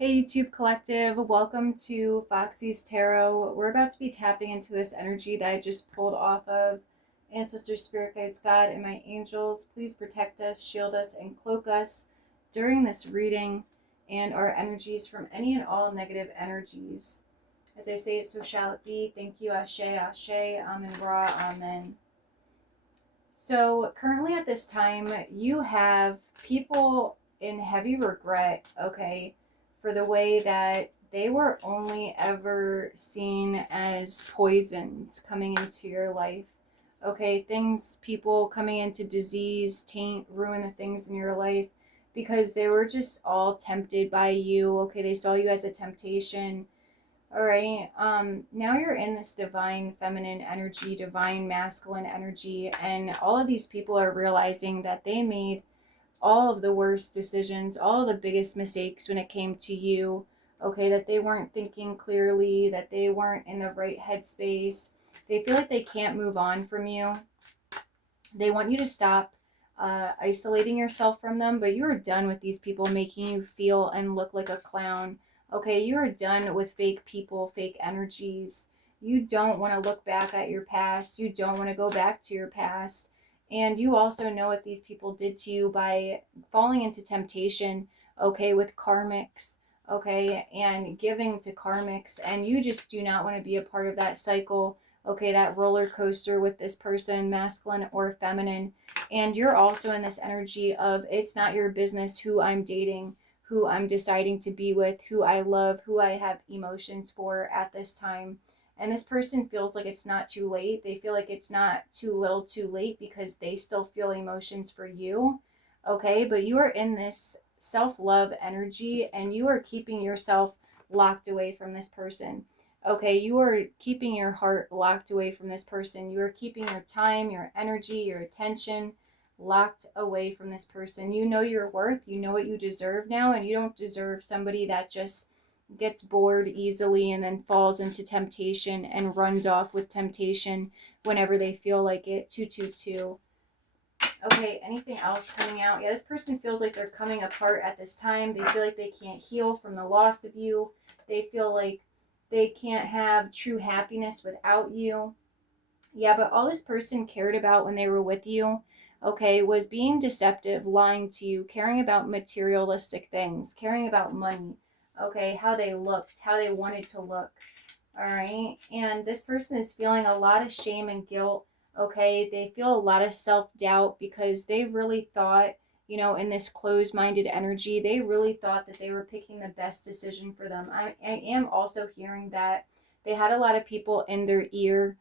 Hey YouTube Collective, welcome to Foxy's Tarot. We're about to be tapping into this energy that I just pulled off of Ancestors, Spirit Guides, God, and my angels. Please protect us, shield us, and cloak us during this reading and our energies from any and all negative energies. As I say it, so shall it be. Thank you, Ashe, Ashe, Amen, Ra, Amen. So currently at this time, you have people in heavy regret, okay, for the way that they were only ever seen as poisons coming into your life. Okay, things, people coming into disease, taint, ruin the things in your life because they were just all tempted by you. Okay, they saw you as a temptation. All right. Now you're in this divine feminine energy, divine masculine energy, and all of these people are realizing that they made all of the worst decisions, all of the biggest mistakes when it came to you. Okay, that they weren't thinking clearly, that they weren't in the right headspace. They feel like they can't move on from you. They want you to stop isolating yourself from them, but you're done with these people making you feel and look like a clown. Okay, you're done with fake people, fake energies. You don't want to look back at your past. You don't want to go back to your past. And you also know what these people did to you by falling into temptation, okay, with karmics, okay, and giving to karmics. And you just do not want to be a part of that cycle, okay, that roller coaster with this person, masculine or feminine. And you're also in this energy of it's not your business who I'm dating, who I'm deciding to be with, who I love, who I have emotions for at this time. And this person feels like it's not too late. They feel like it's not too little too late because they still feel emotions for you. Okay, but you are in this self love energy and you are keeping yourself locked away from this person. Okay, you are keeping your heart locked away from this person. You are keeping your time, your energy, your attention locked away from this person. You know your worth, you know what you deserve now, and you don't deserve somebody that just gets bored easily and then falls into temptation and runs off with temptation whenever they feel like it. 222. Okay, anything else coming out? Yeah, this person feels like they're coming apart at this time. They feel like they can't heal from the loss of you. They feel like they can't have true happiness without you. Yeah, but all this person cared about when they were with you, okay, was being deceptive, lying to you, caring about materialistic things, caring about money, okay, how they looked, how they wanted to look. All right. And this person is feeling a lot of shame and guilt. Okay. They feel a lot of self doubt because they really thought, in this closed minded energy, they really thought that they were picking the best decision for them. I am also hearing that they had a lot of people in their ear,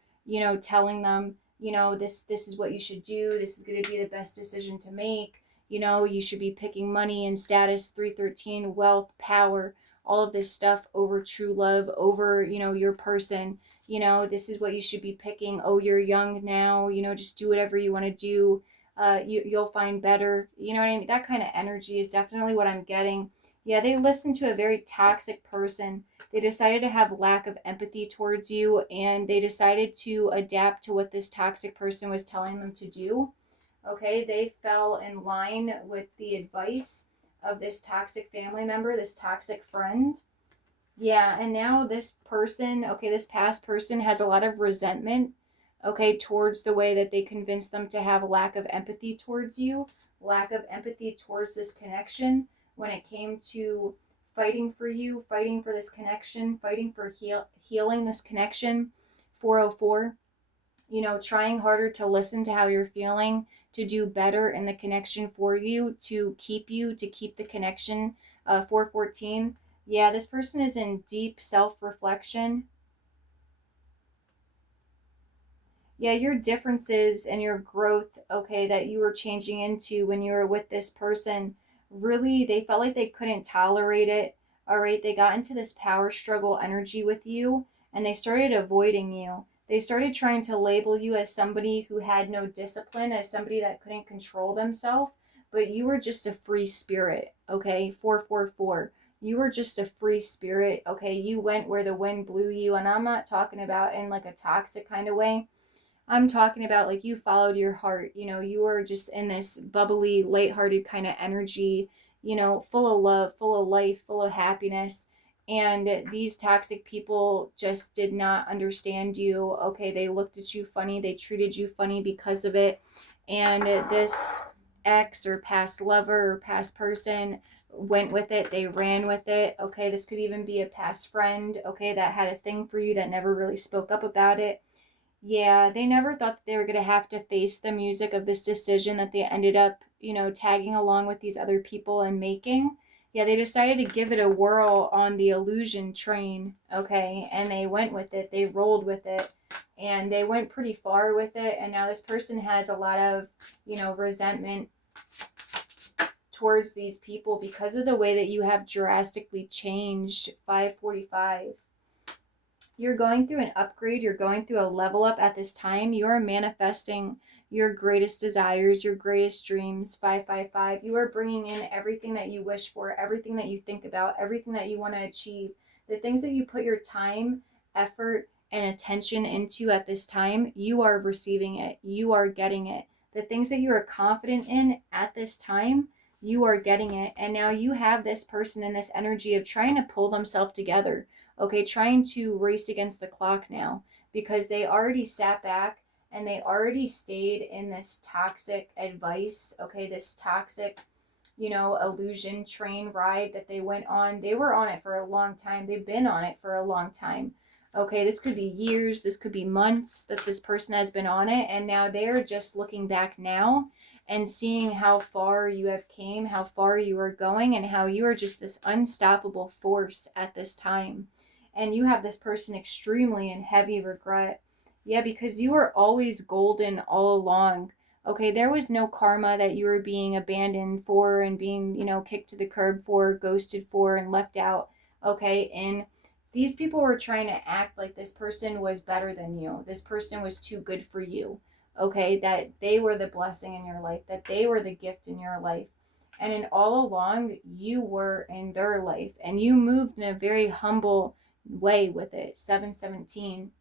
telling them, this is what you should do. This is going to be the best decision to make. You should be picking money and status, 313, wealth, power, all of this stuff over true love, over, your person. This is what you should be picking. Oh, you're young now, just do whatever you want to do. You'll find better. You know what I mean? That kind of energy is definitely what I'm getting. Yeah, they listened to a very toxic person. They decided to have lack of empathy towards you, and they decided to adapt to what this toxic person was telling them to do. Okay, they fell in line with the advice of this toxic family member, this toxic friend. Yeah, and now this person, okay, this past person has a lot of resentment, okay, towards the way that they convinced them to have a lack of empathy towards you, lack of empathy towards this connection when it came to fighting for you, fighting for this connection, fighting for healing this connection. 404, trying harder to listen to how you're feeling, to do better in the connection for you, to keep the connection. 414. Yeah, this person is in deep self reflection. Yeah, your differences and your growth, okay, that you were changing into when you were with this person, really, they felt like they couldn't tolerate it. All right, they got into this power struggle energy with you and they started avoiding you. They started trying to label you as somebody who had no discipline, as somebody that couldn't control themselves, but you were just a free spirit, okay? 444. You were just a free spirit, okay? You went where the wind blew you, and I'm not talking about in like a toxic kind of way. I'm talking about like you followed your heart. You were just in this bubbly, lighthearted kind of energy. full of love, full of life, full of happiness. And these toxic people just did not understand you. Okay, they looked at you funny, they treated you funny because of it. And this ex or past lover or past person went with it, they ran with it. Okay, this could even be a past friend, okay, that had a thing for you that never really spoke up about it. Yeah, they never thought that they were going to have to face the music of this decision that they ended up, tagging along with these other people and making. Yeah, they decided to give it a whirl on the illusion train, okay? And they went with it, they rolled with it, and they went pretty far with it. And now this person has a lot of, resentment towards these people because of the way that you have drastically changed. 545. You're going through an upgrade, you're going through a level up at this time. You are manifesting your greatest desires, your greatest dreams. 555. You are bringing in everything that you wish for, everything that you think about, everything that you want to achieve. The things that you put your time, effort, and attention into at this time, you are receiving it. You are getting it. The things that you are confident in at this time, you are getting it. And now you have this person in this energy of trying to pull themselves together, okay, trying to race against the clock now because they already sat back and they already stayed in this toxic advice, okay, this toxic, illusion train ride that they went on. They were on it for a long time. They've been on it for a long time. Okay, this could be years, this could be months that this person has been on it, and now they're just looking back now and seeing how far you have came, how far you are going, and how you are just this unstoppable force at this time. And you have this person extremely in heavy regret. Yeah, because you were always golden all along. Okay, there was no karma that you were being abandoned for and being, kicked to the curb for, ghosted for, and left out. Okay, and these people were trying to act like this person was better than you. This person was too good for you. Okay, that they were the blessing in your life, that they were the gift in your life. And in all along, you were in their life and you moved in a very humble way with it. 717.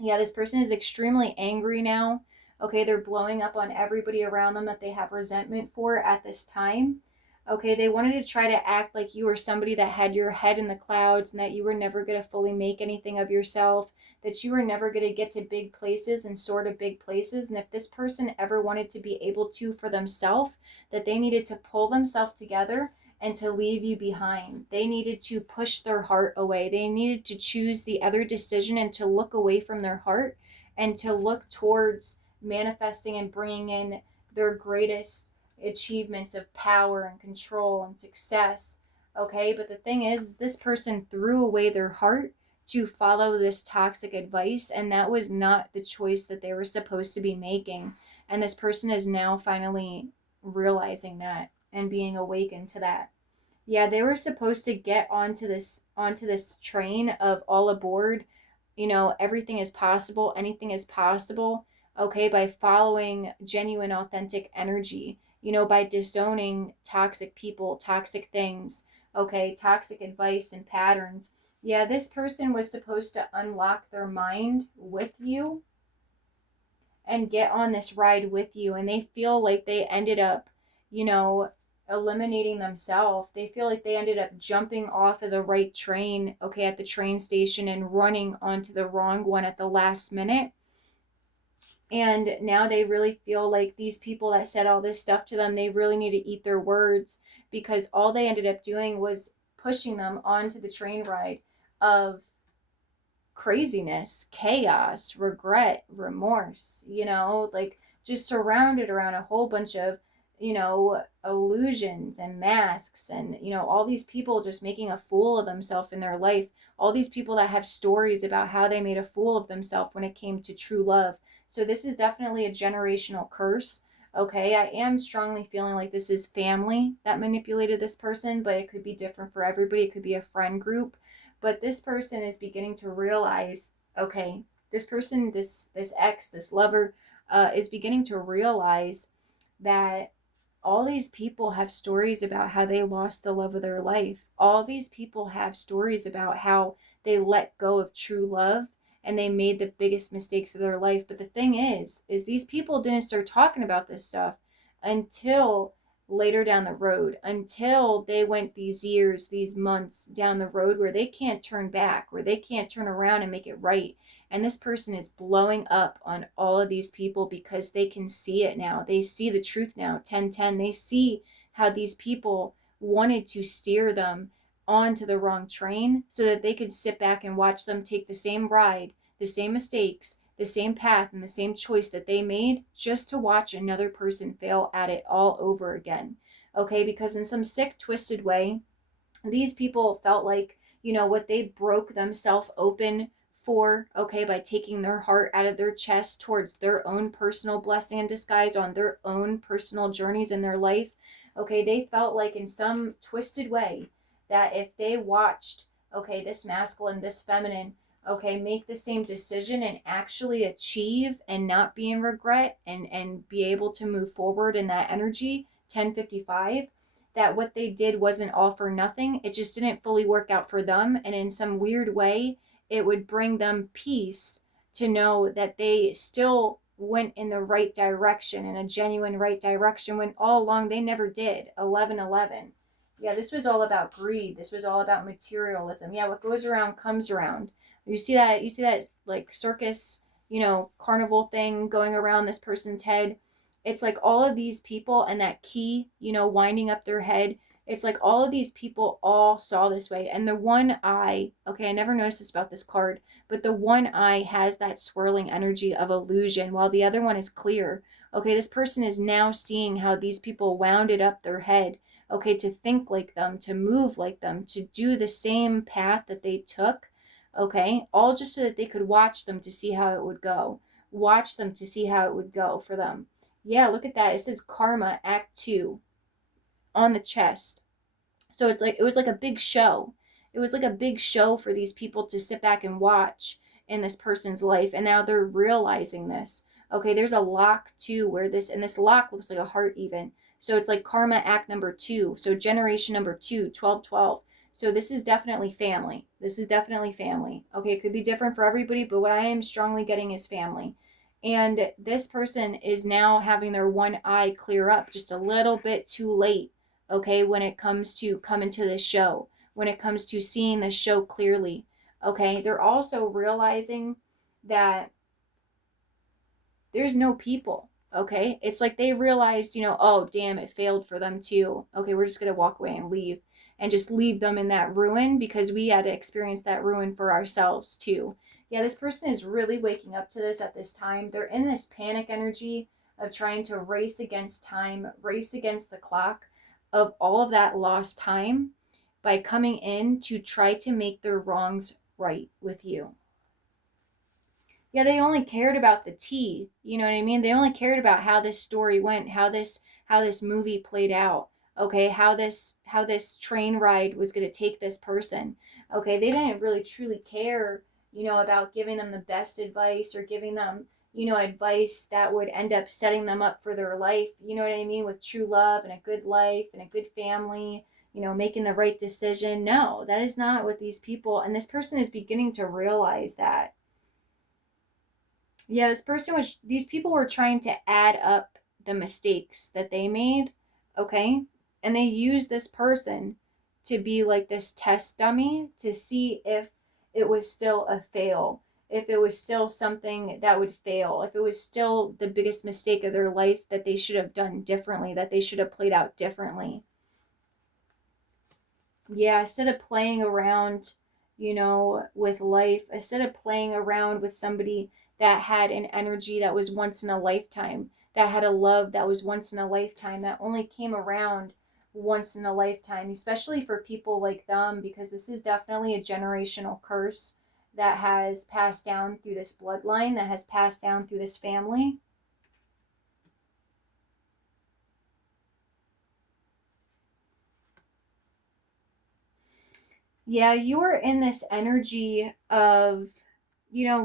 Yeah, this person is extremely angry now. Okay, they're blowing up on everybody around them that they have resentment for at this time. Okay, they wanted to try to act like you were somebody that had your head in the clouds and that you were never going to fully make anything of yourself, that you were never going to get to big places and sort of big places. And if this person ever wanted to be able to for themselves, that they needed to pull themselves together and to leave you behind. They needed to push their heart away. They needed to choose the other decision and to look away from their heart and to look towards manifesting and bringing in their greatest achievements of power and control and success. Okay, but the thing is, this person threw away their heart to follow this toxic advice, and that was not the choice that they were supposed to be making. And this person is now finally realizing that and being awakened to that. Yeah, they were supposed to get onto this train of all aboard, everything is possible, anything is possible, okay, by following genuine authentic energy, by disowning toxic people, toxic things, okay, toxic advice and patterns. Yeah, this person was supposed to unlock their mind with you and get on this ride with you, and they feel like they ended up, you know eliminating themselves. They feel like they ended up jumping off of the right train, okay, at the train station and running onto the wrong one at the last minute. And now they really feel like these people that said all this stuff to them, they really need to eat their words, because all they ended up doing was pushing them onto the train ride of craziness, chaos, regret, remorse, like just surrounded around a whole bunch of, illusions and masks and, all these people just making a fool of themselves in their life. All these people that have stories about how they made a fool of themselves when it came to true love. So this is definitely a generational curse. Okay, I am strongly feeling like this is family that manipulated this person, but it could be different for everybody. It could be a friend group, but this person is beginning to realize, okay, this person, this ex, this lover, is beginning to realize that all these people have stories about how they lost the love of their life. All these people have stories about how they let go of true love and they made the biggest mistakes of their life. But the thing is these people didn't start talking about this stuff until later down the road, until they went these years, these months down the road where they can't turn back, where they can't turn around and make it right. And this person is blowing up on all of these people because they can see it now. They see the truth now. 1010. They see how these people wanted to steer them onto the wrong train so that they could sit back and watch them take the same ride, the same mistakes, the same path, and the same choice that they made, just to watch another person fail at it all over again. Okay, because in some sick, twisted way, these people felt like, what they broke themselves open for, okay, by taking their heart out of their chest towards their own personal blessing in disguise on their own personal journeys in their life. Okay, they felt like in some twisted way that if they watched, okay, this masculine, this feminine, okay, make the same decision and actually achieve and not be in regret and be able to move forward in that energy, 1055, that what they did wasn't all for nothing. It just didn't fully work out for them. And in some weird way, it would bring them peace to know that they still went in the right direction, in a genuine right direction, when all along they never did. 1111. Yeah, this was all about greed. This was all about materialism. Yeah, what goes around comes around. You see that like circus, carnival thing going around this person's head. It's like all of these people and that key, winding up their head. It's like all of these people all saw this way. And the one eye, okay, I never noticed this about this card, but the one eye has that swirling energy of illusion while the other one is clear. Okay, this person is now seeing how these people wound it up their head, okay, to think like them, to move like them, to do the same path that they took, okay, all just so that they could watch them to see how it would go. Watch them to see how it would go for them. Yeah, look at that. It says Karma Act 2 on the chest. So it's like it was like a big show. It was like a big show for these people to sit back and watch in this person's life. And now they're realizing this. Okay, there's a lock too where this lock looks like a heart even. So it's like Karma Act number 2. So generation number 2, 1212. So this is definitely family. This is definitely family. Okay, it could be different for everybody, but what I am strongly getting is family. And this person is now having their one eye clear up just a little bit too late, okay, when it comes to coming to this show, when it comes to seeing the show clearly. Okay, they're also realizing that there's no people. Okay, it's like they realized, oh damn, it failed for them too. Okay, we're just gonna walk away and leave, and just leave them in that ruin because we had to experience that ruin for ourselves too. Yeah, this person is really waking up to this at this time. They're in this panic energy of trying to race against time, race against the clock of all of that lost time by coming in to try to make their wrongs right with you. Yeah, they only cared about the tea. You know what I mean? They only cared about how this story went, how this movie played out. Okay, how this train ride was going to take this person. Okay, they didn't really truly care, about giving them the best advice or giving them, advice that would end up setting them up for their life. You know what I mean? With true love and a good life and a good family, making the right decision. No, that is not what these people, and this person is beginning to realize that. Yeah, these people were trying to add up the mistakes that they made, okay? And they used this person to be like this test dummy to see if it was still a fail, if it was still something that would fail, if it was still the biggest mistake of their life that they should have done differently, that they should have played out differently. Yeah, instead of playing around, with life, instead of playing around with somebody that had an energy that was once in a lifetime, that had a love that was once in a lifetime, that only came around once in a lifetime, especially for people like them, because this is definitely a generational curse that has passed down through this bloodline, that has passed down through this family. Yeah, you were in this energy of,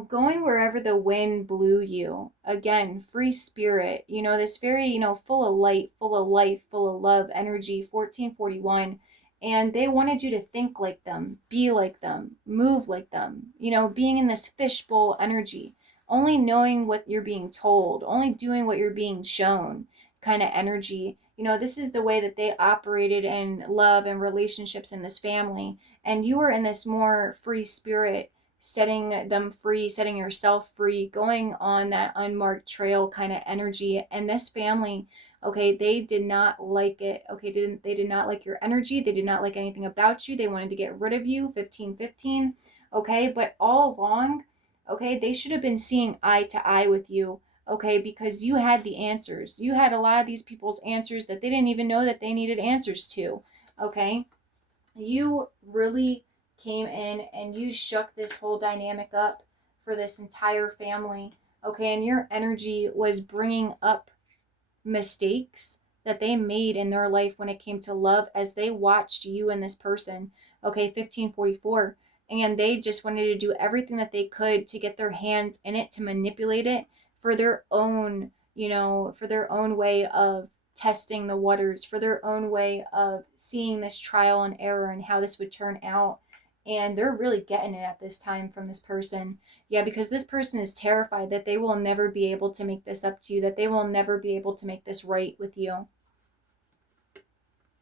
going wherever the wind blew you. Again, free spirit, this very, full of light, full of life, full of love energy, 1441. And they wanted you to think like them, be like them, move like them, being in this fishbowl energy, only knowing what you're being told, only doing what you're being shown kind of energy. this is the way that they operated in love and relationships in this family. And you were in this more free spirit, setting them free, setting yourself free, going on that unmarked trail kind of energy. And this family, okay, they did not like it. Okay, they did not like your energy. They did not like anything about you. They wanted to get rid of you. 1515. Okay, but all along, okay, they should have been seeing eye to eye with you. Okay, because you had the answers. You had a lot of these people's answers that they didn't even know that they needed answers to. Okay, you really came in and you shook this whole dynamic up for this entire family. Okay, and your energy was bringing up mistakes that they made in their life when it came to love as they watched you and this person. Okay, 1544. And they just wanted to do everything that they could to get their hands in it, to manipulate it for their own, for their own way of testing the waters, for their own way of seeing this trial and error and how this would turn out. And they're really getting it at this time from this person. Yeah, because this person is terrified that they will never be able to make this up to you, that they will never be able to make this right with you.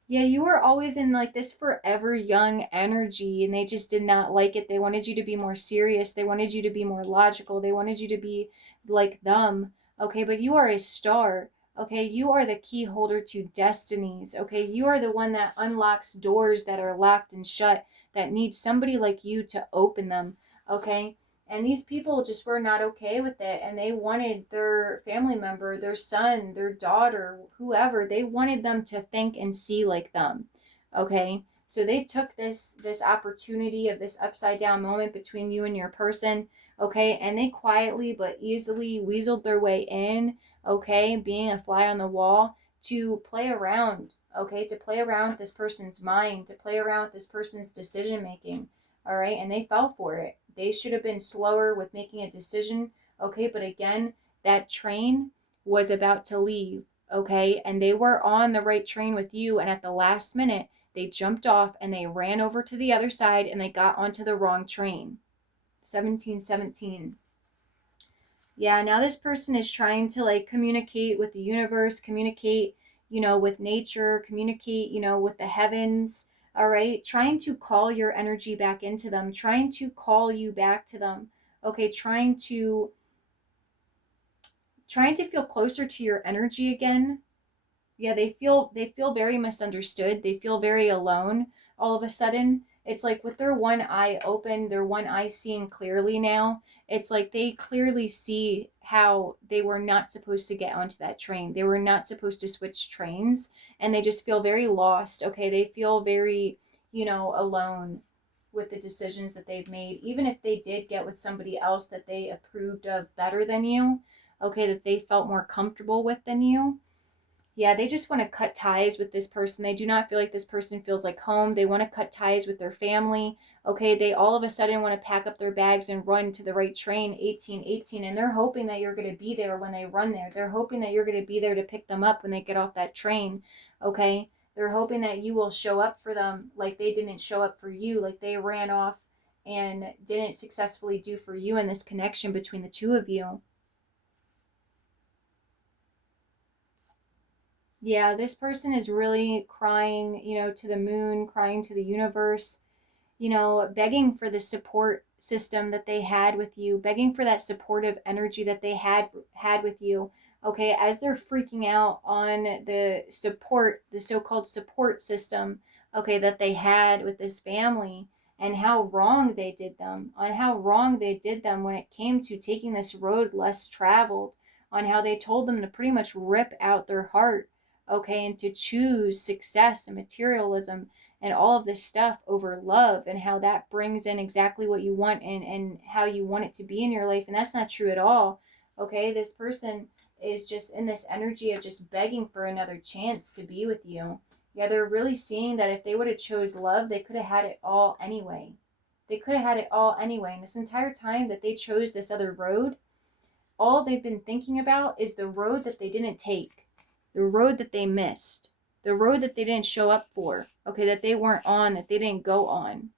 Yeah, you were always in like this forever young energy, and they just did not like it. They wanted you to be more serious. They wanted you to be more logical. They wanted you to be like them. Okay, but you are a star. Okay, you are the key holder to destinies. Okay, you are the one that unlocks doors that are locked and shut, that needs somebody like you to open them. Okay, and these people just were not okay with it, and they wanted their family member, their son, their daughter, whoever, they wanted them to think and see like them. Okay? So they took this opportunity of this upside down moment between you and your person, okay? And they quietly but easily weaseled their way in, okay, being a fly on the wall to play around, okay? To play around with this person's mind, to play around with this person's decision making. All right, and they fell for it. They should have been slower with making a decision. Okay, but again, that train was about to leave. Okay, and they were on the right train with you, and at the last minute they jumped off and they ran over to the other side and they got onto the wrong train. 1717. Yeah, now this person is trying to like communicate with the universe, communicate, with nature, communicate, with the heavens. All right, trying to call your energy back into them, trying to call you back to them. Okay, trying to feel closer to your energy again. Yeah, they feel very misunderstood. They feel very alone all of a sudden. It's like with their one eye open, their one eye seeing clearly now. It's like they clearly see how they were not supposed to get onto that train. They were not supposed to switch trains, and they just feel very lost. Okay, they feel very, alone with the decisions that they've made. Even if they did get with somebody else that they approved of better than you, okay, that they felt more comfortable with than you, yeah, they just want to cut ties with this person. They do not feel like this person feels like home. They want to cut ties with their family. Okay, they all of a sudden want to pack up their bags and run to the right train, 1818, and they're hoping that you're going to be there when they run there. They're hoping that you're going to be there to pick them up when they get off that train. Okay, they're hoping that you will show up for them like they didn't show up for you, like they ran off and didn't successfully do for you in this connection between the two of you. Yeah, this person is really crying, to the moon, crying to the universe, begging for the support system that they had with you, begging for that supportive energy that they had with you. Okay, as they're freaking out on the so-called support system, okay, that they had with this family, and how wrong they did them, on how wrong they did them when it came to taking this road less traveled, on how they told them to pretty much rip out their heart, okay, and to choose success and materialism and all of this stuff over love, and how that brings in exactly what you want, and how you want it to be in your life. And that's not true at all. Okay, this person is just in this energy of just begging for another chance to be with you. Yeah, they're really seeing that if they would have chose love, they could have had it all anyway. They could have had it all anyway. And this entire time that they chose this other road, all they've been thinking about is the road that they didn't take, the road that they missed, the road that they didn't show up for, okay, that they weren't on, that they didn't go on.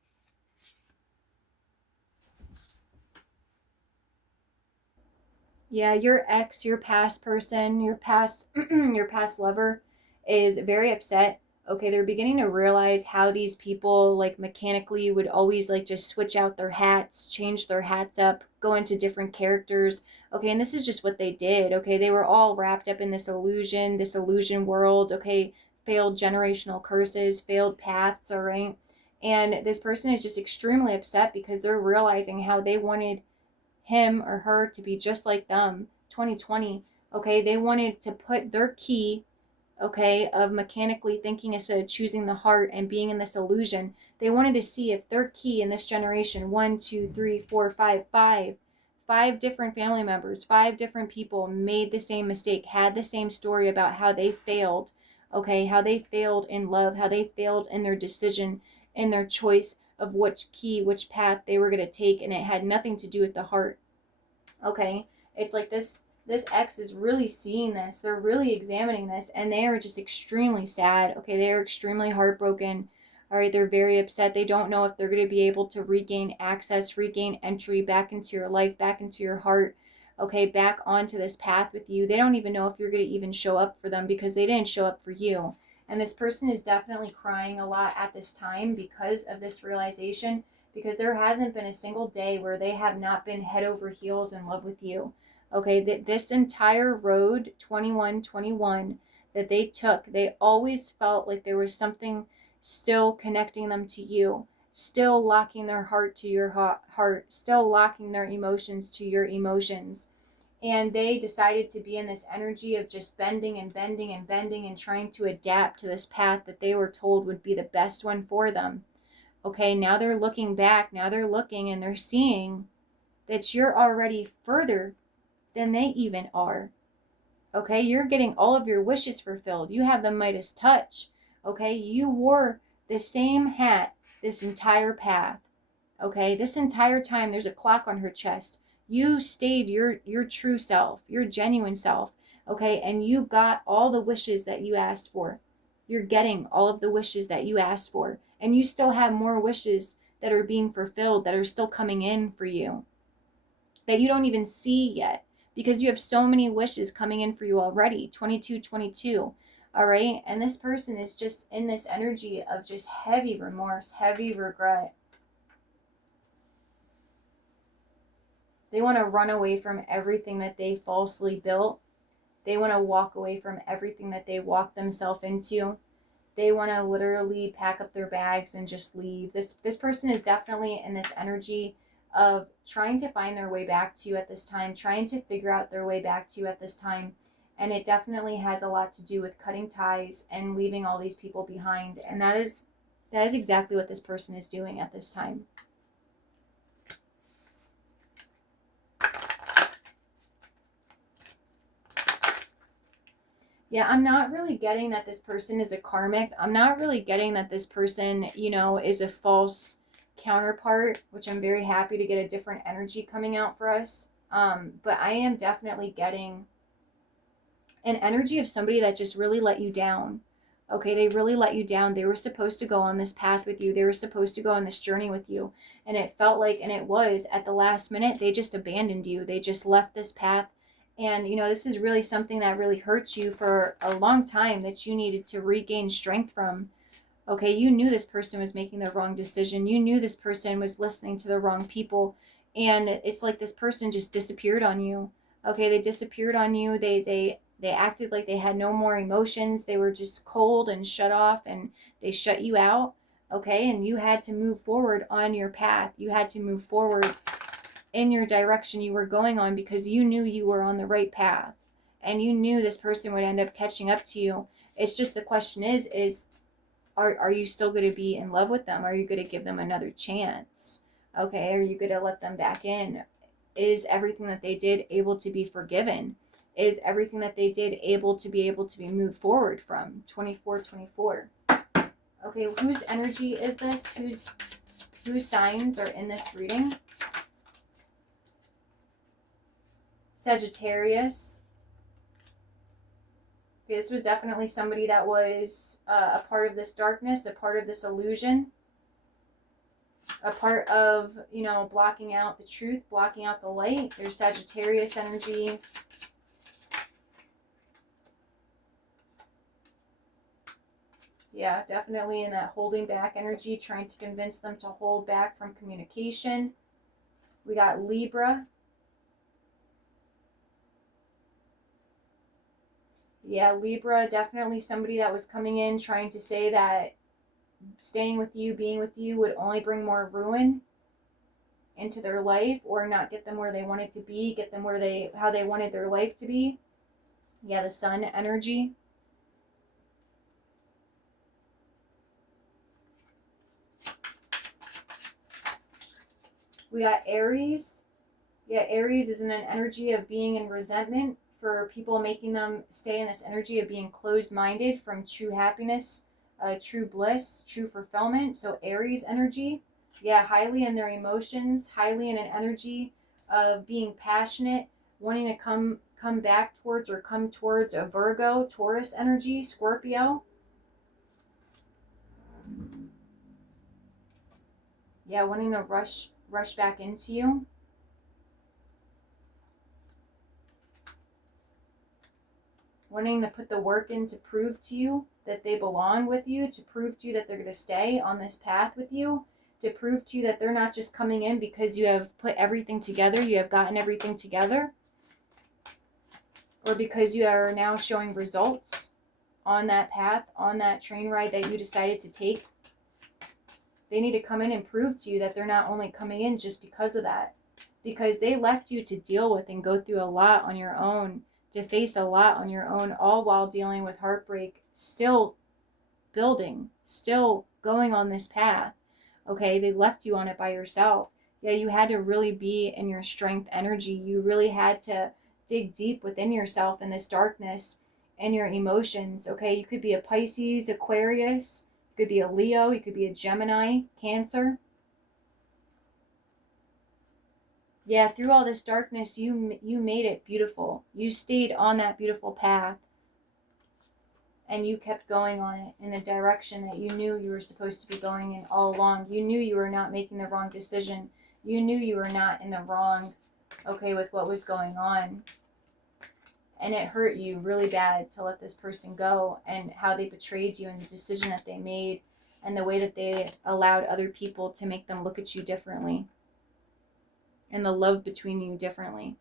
Yeah, your ex, your past person, your past your past lover is very upset. Okay, they're beginning to realize how these people like mechanically would always like just switch out their hats, change their hats up, go into different characters. Okay, and this is just what they did. Okay, they were all wrapped up in this illusion world. Okay, failed generational curses, failed paths, all right? And this person is just extremely upset because they're realizing how they wanted him or her to be just like them. 2020, okay, they wanted to put their key, okay, of mechanically thinking instead of choosing the heart and being in this illusion. They wanted to see if their key in this generation, 5 different family members, 5 different people made the same mistake, had the same story about how they failed, okay, how they failed in love, how they failed in their decision, in their choice of which key, which path they were going to take, and it had nothing to do with the heart. Okay, it's like this ex is really seeing this, they're really examining this, and they are just extremely sad. Okay, they are extremely heartbroken. All right, they're very upset. They don't know if they're going to be able to regain access, regain entry back into your life, back into your heart, okay, back onto this path with you. They don't even know if you're going to even show up for them because they didn't show up for you. And this person is definitely crying a lot at this time because of this realization, because there hasn't been a single day where they have not been head over heels in love with you. Okay, this entire road 2121 that they took, they always felt like there was something still connecting them to you, still locking their heart to your heart, still locking their emotions to your emotions. And they decided to be in this energy of just bending and bending and bending and trying to adapt to this path that they were told would be the best one for them. Okay, now they're looking back, now they're looking and they're seeing that you're already further than they even are. Okay, you're getting all of your wishes fulfilled. You have the Midas touch. Okay, you wore the same hat this entire path. Okay, this entire time there's a clock on her chest. You stayed your true self, your genuine self. Okay, and you got all the wishes that you asked for. You're getting all of the wishes that you asked for, and you still have more wishes that are being fulfilled, that are still coming in for you, that you don't even see yet, because you have so many wishes coming in for you already. 2222. All right, and this person is just in this energy of just heavy remorse, heavy regret. They want to run away from everything that they falsely built. They want to walk away from everything that they walked themselves into. They want to literally pack up their bags and just leave. This person is definitely in this energy of trying to find their way back to you at this time, trying to figure out their way back to you at this time. And it definitely has a lot to do with cutting ties and leaving all these people behind. And that is exactly what this person is doing at this time. Yeah, I'm not really getting that this person is a karmic. I'm not really getting that this person, is a false counterpart, which I'm very happy to get a different energy coming out for us. But I am definitely getting an energy of somebody that just really let you down. Okay, they really let you down. They were supposed to go on this path with you. They were supposed to go on this journey with you. And it felt like, and it was, at the last minute, they just abandoned you. They just left this path. And, this is really something that really hurts you for a long time, that you needed to regain strength from. Okay, you knew this person was making the wrong decision. You knew this person was listening to the wrong people. And it's like this person just disappeared on you. Okay, they disappeared on you. They acted like they had no more emotions. They were just cold and shut off, and they shut you out. Okay, and you had to move forward on your path. You had to move forward in your direction you were going on, because you knew you were on the right path, and you knew this person would end up catching up to you. It's just, the question is are you still going to be in love with them? Are you going to give them another chance? Okay, are you going to let them back in? Is everything that they did able to be forgiven? Is everything that they did able to be moved forward from? 2424. Okay, whose energy is this? Whose signs are in this reading? Sagittarius. Okay, this was definitely somebody that was a part of this darkness, a part of this illusion, a part of, blocking out the truth, blocking out the light. There's Sagittarius energy. Yeah, definitely in that holding back energy, trying to convince them to hold back from communication. We got Libra. Yeah, Libra, definitely somebody that was coming in trying to say that staying with you, being with you would only bring more ruin into their life, or not get them where they wanted to be, get them where how they wanted their life to be. Yeah, the sun energy. We got Aries. Yeah, Aries is in an energy of being in resentment for people, making them stay in this energy of being closed-minded from true happiness, true bliss, true fulfillment. So Aries energy, yeah, highly in their emotions, highly in an energy of being passionate, wanting to come back towards, or come towards a Virgo, Taurus energy, Scorpio. Yeah, wanting to rush back into you. Wanting to put the work in to prove to you that they belong with you, to prove to you that they're going to stay on this path with you, to prove to you that they're not just coming in because you have put everything together, you have gotten everything together, or because you are now showing results on that path, on that train ride that you decided to take. They need to come in and prove to you that they're not only coming in just because of that, because they left you to deal with and go through a lot on your own, to face a lot on your own, all while dealing with heartbreak, still building, still going on this path. Okay, they left you on it by yourself. Yeah, you had to really be in your strength energy. You really had to dig deep within yourself in this darkness and your emotions. Okay, you could be a Pisces, Aquarius, you could be a Leo, you could be a Gemini, Cancer. Yeah, through all this darkness, you made it beautiful. You stayed on that beautiful path, and you kept going on it in the direction that you knew you were supposed to be going in all along. You knew you were not making the wrong decision. You knew you were not in the wrong, okay, with what was going on. And it hurt you really bad to let this person go, and how they betrayed you, and the decision that they made, and the way that they allowed other people to make them look at you differently, and the love between you differently.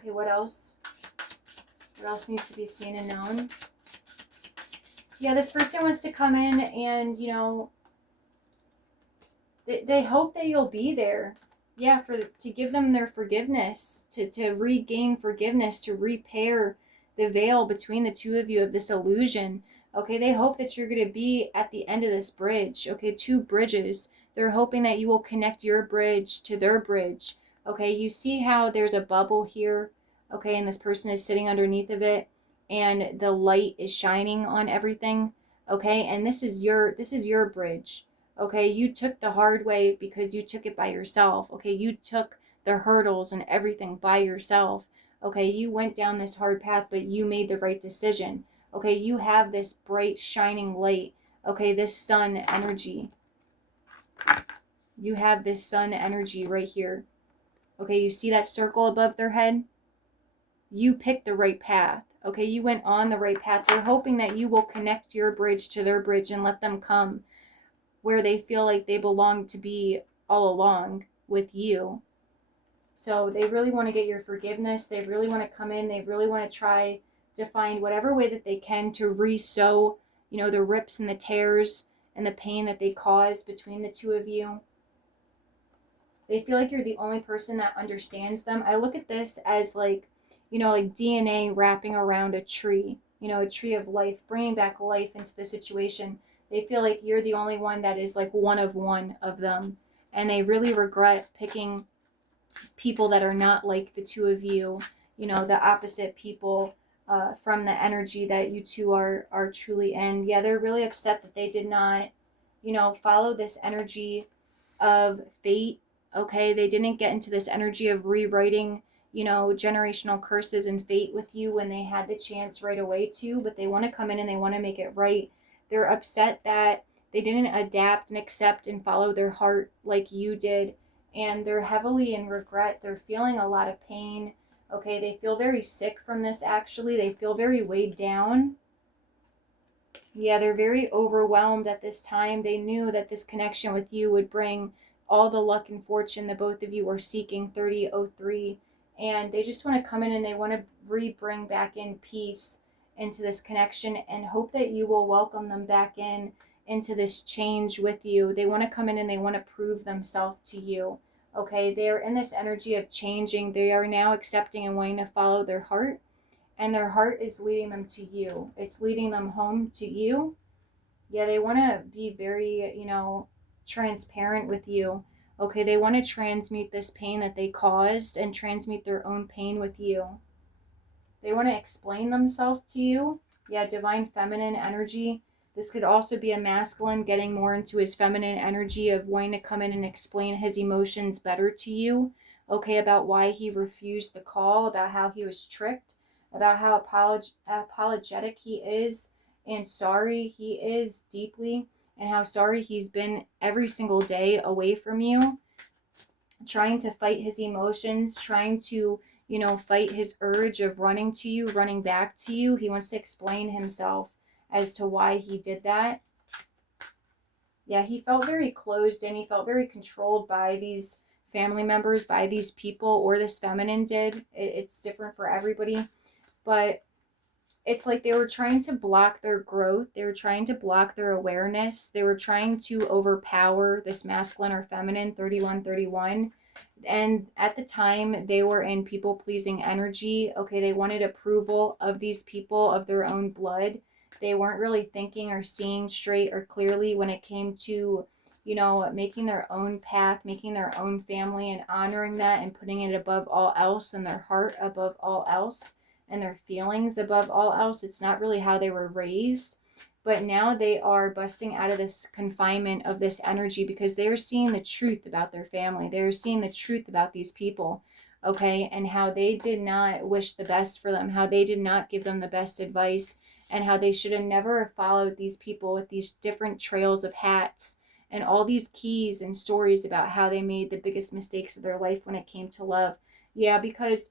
Okay, what else? What else needs to be seen and known? Yeah, this person wants to come in and, they hope that you'll be there. Yeah, to give them their forgiveness, to regain forgiveness, to repair the veil between the two of you of this illusion. Okay, they hope that you're going to be at the end of this bridge. Okay, two bridges. They're hoping that you will connect your bridge to their bridge. Okay, you see how there's a bubble here. Okay, and this person is sitting underneath of it, and the light is shining on everything. Okay, and this is your bridge. Okay, you took the hard way because you took it by yourself. Okay, you took the hurdles and everything by yourself. Okay, you went down this hard path, but you made the right decision. Okay, you have this bright, shining light. Okay, this sun energy. You have this sun energy right here. Okay, you see that circle above their head? You picked the right path. Okay, you went on the right path. They're hoping that you will connect your bridge to their bridge and let them come where they feel like they belong to be all along with you. So they really want to get your forgiveness. They really want to come in. They really want to try to find whatever way that they can to re-sew, the rips and the tears and the pain that they caused between the two of you. They feel like you're the only person that understands them. I look at this as like DNA wrapping around a tree, a tree of life, bringing back life into the situation. They feel like you're the only one that is like one of them. And they really regret picking people that are not like the two of you, the opposite people from the energy that you two are truly in. Yeah, they're really upset that they did not, follow this energy of fate. Okay, they didn't get into this energy of rewriting, generational curses and fate with you when they had the chance right away to, but they want to come in and they want to make it right. They're upset that they didn't adapt and accept and follow their heart like you did, and they're heavily in regret. They're feeling a lot of pain. Okay, they feel very sick from this actually. They feel very weighed down. Yeah, they're very overwhelmed at this time. They knew that this connection with you would bring all the luck and fortune that both of you are seeking 3003. And they just want to come in and they want to bring back in peace into this connection and hope that you will welcome them back in into this change with you. They want to come in and they want to prove themselves to you. Okay, they're in this energy of changing. They are now accepting and wanting to follow their heart, and their heart is leading them to you. It's leading them home to you. Yeah, they want to be very, transparent with you. Okay, they want to transmute this pain that they caused and transmute their own pain with you. They want to explain themselves to you. Yeah, divine feminine energy. This could also be a masculine getting more into his feminine energy of wanting to come in and explain his emotions better to you. Okay, about why he refused the call, about how he was tricked, about how apologetic he is and sorry he is deeply, and how sorry he's been every single day away from you, trying to fight his emotions, trying to, fight his urge of running to you, running back to you. He wants to explain himself as to why he did that. Yeah, he felt very closed in. He felt very controlled by these family members, by these people, or this feminine did. It's different for everybody. But it's like they were trying to block their growth. They were trying to block their awareness. They were trying to overpower this masculine or feminine 3131. And at the time, they were in people pleasing energy. Okay, they wanted approval of these people of their own blood. They weren't really thinking or seeing straight or clearly when it came to, making their own path, making their own family, and honoring that and putting it above all else, and their heart above all else, and their feelings above all else. It's not really how they were raised. But now they are busting out of this confinement of this energy because they're seeing the truth about their family. They're seeing the truth about these people, okay, and how they did not wish the best for them, how they did not give them the best advice, and how they should have never followed these people with these different trails of hats and all these keys and stories about how they made the biggest mistakes of their life when it came to love. Yeah, because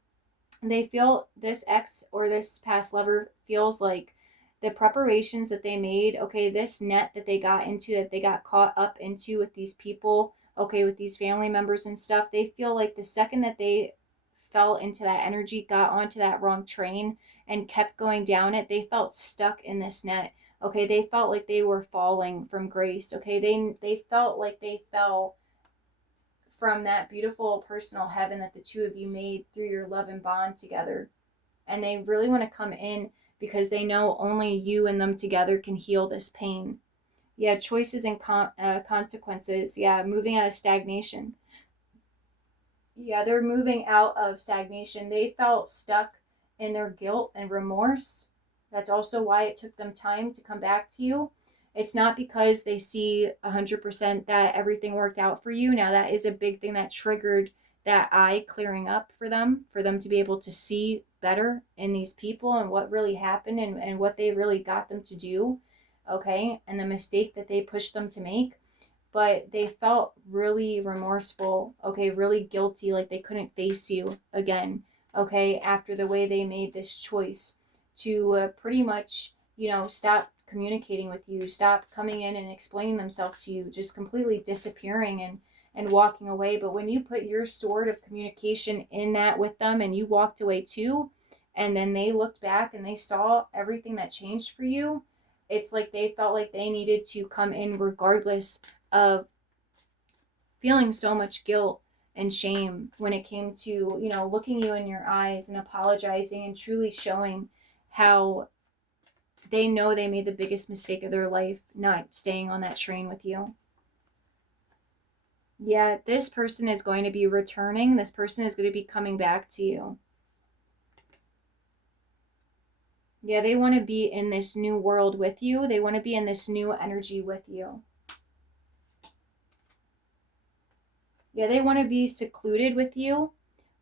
they feel this ex or this past lover feels like the preparations that they made, okay, this net that they got into, that they got caught up into with these people, okay, with these family members and stuff, they feel like the second that they fell into that energy, got onto that wrong train and kept going down it, they felt stuck in this net. Okay, they felt like they were falling from grace. Okay, they felt like they fell from that beautiful personal heaven that the two of you made through your love and bond together. And they really want to come in because they know only you and them together can heal this pain. Yeah, choices and consequences. Yeah, moving out of stagnation. Yeah, they're moving out of stagnation. They felt stuck in their guilt and remorse. That's also why it took them time to come back to you. It's not because they see 100% that everything worked out for you. Now, that is a big thing that triggered that eye clearing up for them to be able to see better in these people and what really happened, and what they really got them to do. Okay, and the mistake that they pushed them to make, but they felt really remorseful, okay, really guilty, like they couldn't face you again, okay, after the way they made this choice to pretty much, stop communicating with you, stop coming in and explaining themselves to you, just completely disappearing and walking away. But when you put your sword of communication in that with them and you walked away too, and then they looked back and they saw everything that changed for you, it's like they felt like they needed to come in regardless of feeling so much guilt and shame when it came to, looking you in your eyes and apologizing and truly showing how they know they made the biggest mistake of their life not staying on that train with you. Yeah, this person is going to be returning. This person is going to be coming back to you. Yeah, they want to be in this new world with you. They want to be in this new energy with you. Yeah, they want to be secluded with you.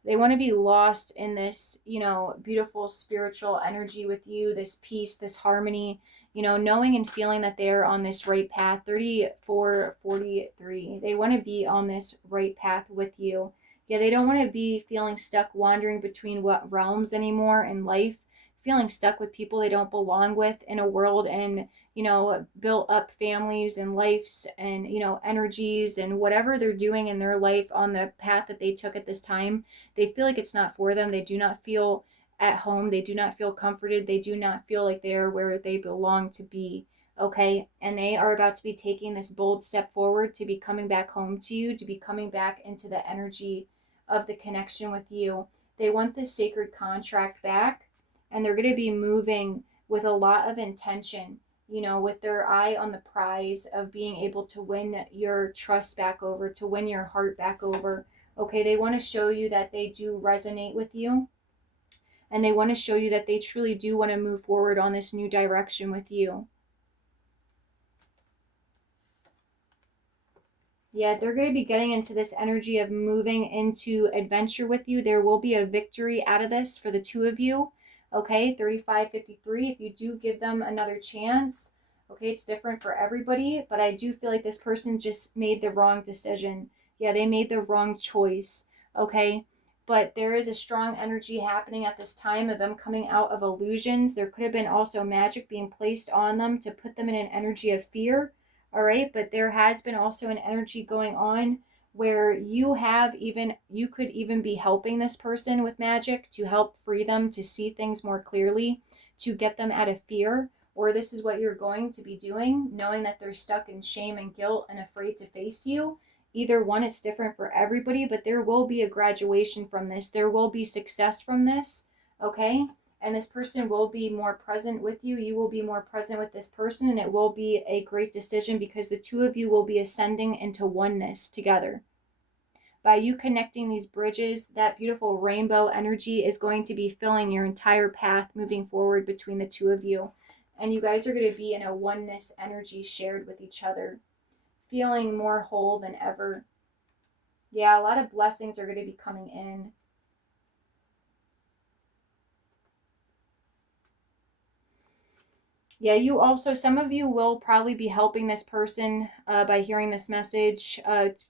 They want to be lost in this, beautiful spiritual energy with you, this peace, this harmony, knowing and feeling that they're on this right path. 3443. They want to be on this right path with you. Yeah, they don't want to be feeling stuck wandering between what realms anymore in life, feeling stuck with people they don't belong with in a world and built up families and lives and, energies and whatever they're doing in their life on the path that they took at this time. They feel like it's not for them. They do not feel at home. They do not feel comforted. They do not feel like they are where they belong to be. Okay. And they are about to be taking this bold step forward to be coming back home to you, to be coming back into the energy of the connection with you. They want this sacred contract back, and they're going to be moving with a lot of intention, with their eye on the prize of being able to win your trust back over, to win your heart back over. Okay, they want to show you that they do resonate with you, and they want to show you that they truly do want to move forward on this new direction with you. Yeah, they're going to be getting into this energy of moving into adventure with you. There will be a victory out of this for the two of you. Okay, 35-53. If you do give them another chance, okay, it's different for everybody, but I do feel like this person just made the wrong decision. Yeah, they made the wrong choice. Okay, but there is a strong energy happening at this time of them coming out of illusions. There could have been also magic being placed on them to put them in an energy of fear. All right, but there has been also an energy going on where you could even be helping this person with magic to help free them to see things more clearly, to get them out of fear. Or this is what you're going to be doing, knowing that they're stuck in shame and guilt and afraid to face you. Either one, it's different for everybody, but there will be a graduation from this. There will be success from this. Okay, and this person will be more present with you. You will be more present with this person, and it will be a great decision because the two of you will be ascending into oneness together. By you connecting these bridges, that beautiful rainbow energy is going to be filling your entire path moving forward between the two of you. And you guys are going to be in a oneness energy shared with each other, feeling more whole than ever. Yeah, a lot of blessings are going to be coming in. Yeah, you also, some of you will probably be helping this person by hearing this message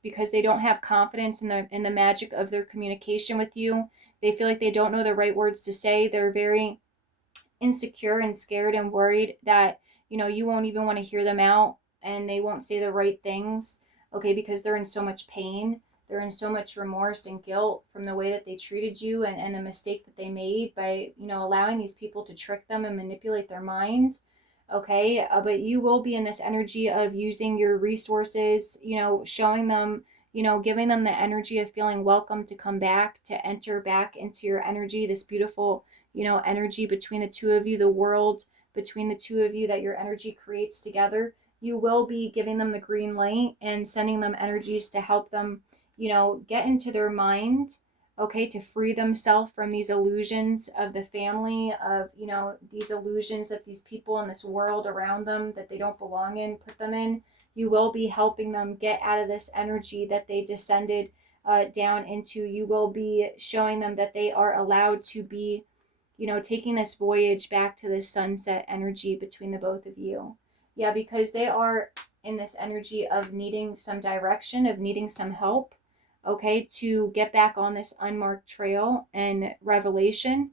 because they don't have confidence in the magic of their communication with you. They feel like they don't know the right words to say. They're very insecure and scared and worried that, you won't even want to hear them out and they won't say the right things, okay, because they're in so much pain. They're in so much remorse and guilt from the way that they treated you and the mistake that they made by, allowing these people to trick them and manipulate their mind. Okay, but you will be in this energy of using your resources, showing them, giving them the energy of feeling welcome to come back, to enter back into your energy, this beautiful, energy between the two of you, the world between the two of you that your energy creates together. You will be giving them the green light and sending them energies to help them, get into their mind, okay, to free themselves from these illusions of the family, of, these illusions that these people in this world around them that they don't belong in put them in. You will be helping them get out of this energy that they descended down into. You will be showing them that they are allowed to be, taking this voyage back to the sunset energy between the both of you. Yeah, because they are in this energy of needing some direction, of needing some help, okay, to get back on this unmarked trail and revelation.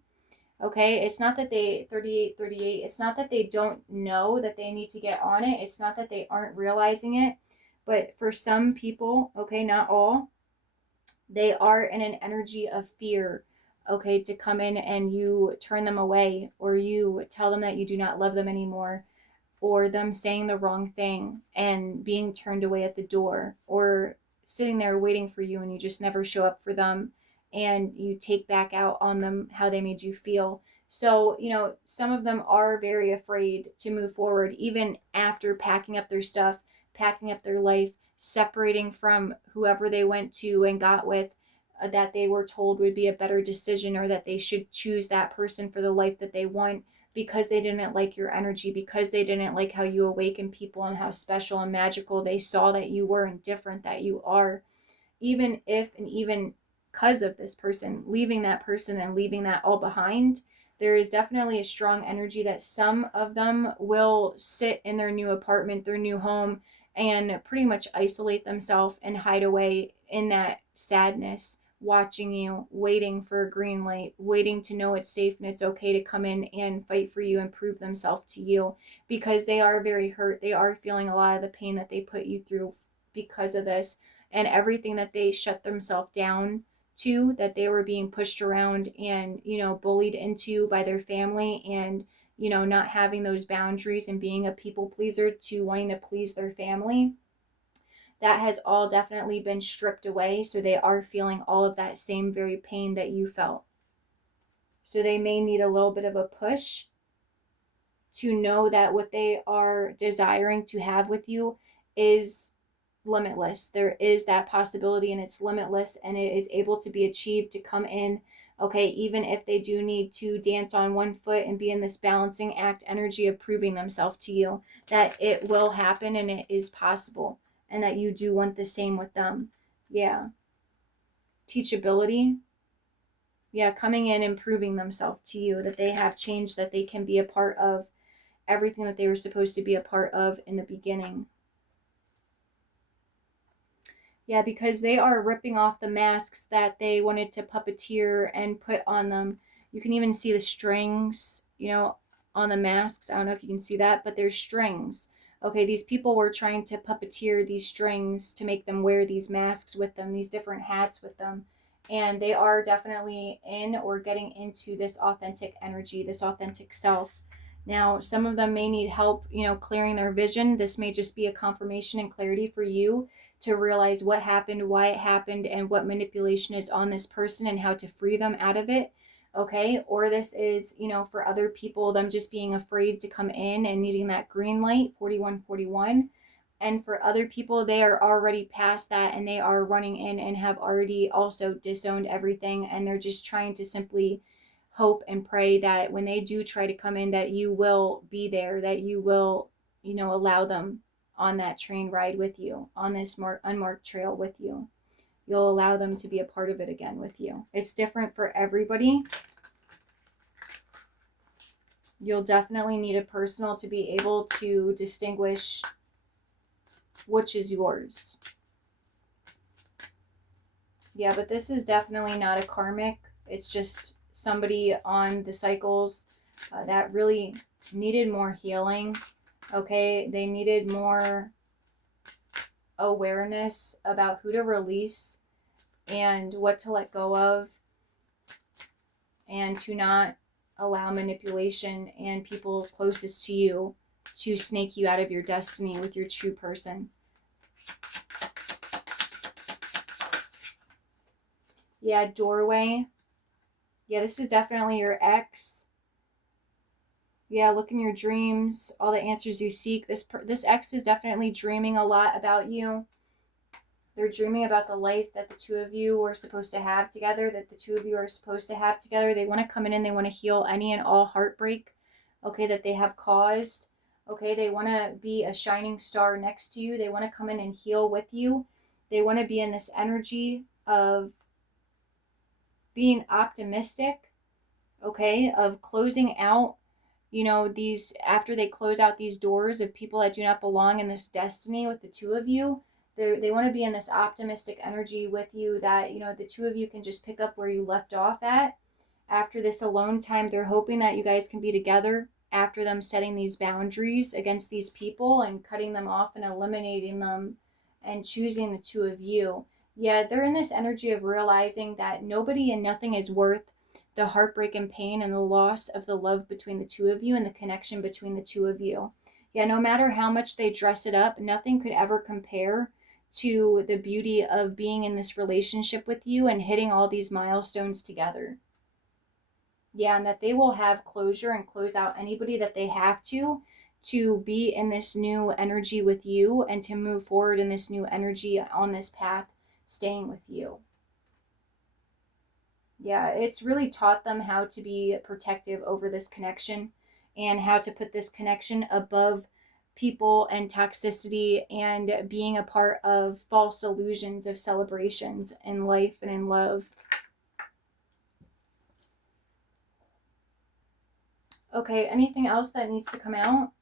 Okay, it's not that they 38, it's not that they don't know that they need to get on it. It's not that they aren't realizing it. But for some people, okay, not all, they are in an energy of fear, okay, to come in and you turn them away or you tell them that you do not love them anymore, or them saying the wrong thing and being turned away at the door, or sitting there waiting for you and you just never show up for them and you take back out on them how they made you feel. So, some of them are very afraid to move forward, even after packing up their stuff, packing up their life, separating from whoever they went to and got with, that they were told would be a better decision, or that they should choose that person for the life that they want, because they didn't like your energy, because they didn't like how you awaken people and how special and magical they saw that you were and different that you are. Even if, and even because of this person, leaving that person and leaving that all behind, there is definitely a strong energy that some of them will sit in their new apartment, their new home, and pretty much isolate themselves and hide away in that sadness watching you, waiting for a green light, waiting to know it's safe and it's okay to come in and fight for you and prove themselves to you, because they are very hurt. They are feeling a lot of the pain that they put you through because of this, and everything that they shut themselves down to, that they were being pushed around and, bullied into by their family, and, not having those boundaries and being a people pleaser to wanting to please their family. That has all definitely been stripped away. So they are feeling all of that same very pain that you felt. So they may need a little bit of a push to know that what they are desiring to have with you is limitless. There is that possibility and it's limitless, and it is able to be achieved to come in. Okay, even if they do need to dance on one foot and be in this balancing act energy of proving themselves to you, that it will happen and it is possible, and that you do want the same with them. Yeah. Teachability. Yeah, coming in and proving themselves to you, that they have changed, that they can be a part of everything that they were supposed to be a part of in the beginning. Yeah, because they are ripping off the masks that they wanted to puppeteer and put on them. You can even see the strings, on the masks. I don't know if you can see that, but there's strings. Okay, these people were trying to puppeteer these strings to make them wear these masks with them, these different hats with them. And they are definitely in or getting into this authentic energy, this authentic self. Now, some of them may need help, clearing their vision. This may just be a confirmation and clarity for you to realize what happened, why it happened, and what manipulation is on this person and how to free them out of it. Okay. Or this is, for other people, them just being afraid to come in and needing that green light, 4141. And for other people, they are already past that and they are running in and have already also disowned everything. And they're just trying to simply hope and pray that when they do try to come in, that you will be there, that you will, allow them on that train ride with you, on this unmarked trail with you. You'll allow them to be a part of it again with you. It's different for everybody. You'll definitely need a personal to be able to distinguish which is yours. Yeah, but this is definitely not a karmic. It's just somebody on the cycles that really needed more healing. Okay, they needed more awareness about who to release and what to let go of, and to not allow manipulation and people closest to you to snake you out of your destiny with your true person. Yeah, doorway. Yeah, this is definitely your ex. Yeah, look in your dreams, all the answers you seek. This ex is definitely dreaming a lot about you. They're dreaming about the life that the two of you were supposed to have together, that the two of you are supposed to have together. They want to come in and they want to heal any and all heartbreak, okay, that they have caused. Okay, they want to be a shining star next to you. They want to come in and heal with you. They want to be in this energy of being optimistic, okay, of closing out, these, after they close out these doors of people that do not belong in this destiny with the two of you. They want to be in this optimistic energy with you, that, the two of you can just pick up where you left off at after this alone time. They're hoping that you guys can be together after them setting these boundaries against these people and cutting them off and eliminating them and choosing the two of you. Yeah, they're in this energy of realizing that nobody and nothing is worth the heartbreak and pain and the loss of the love between the two of you and the connection between the two of you. Yeah, no matter how much they dress it up, nothing could ever compare to the beauty of being in this relationship with you and hitting all these milestones together. Yeah, and that they will have closure and close out anybody that they have to be in this new energy with you and to move forward in this new energy on this path, staying with you. Yeah, it's really taught them how to be protective over this connection and how to put this connection above people and toxicity and being a part of false illusions of celebrations in life and in love. Okay, anything else that needs to come out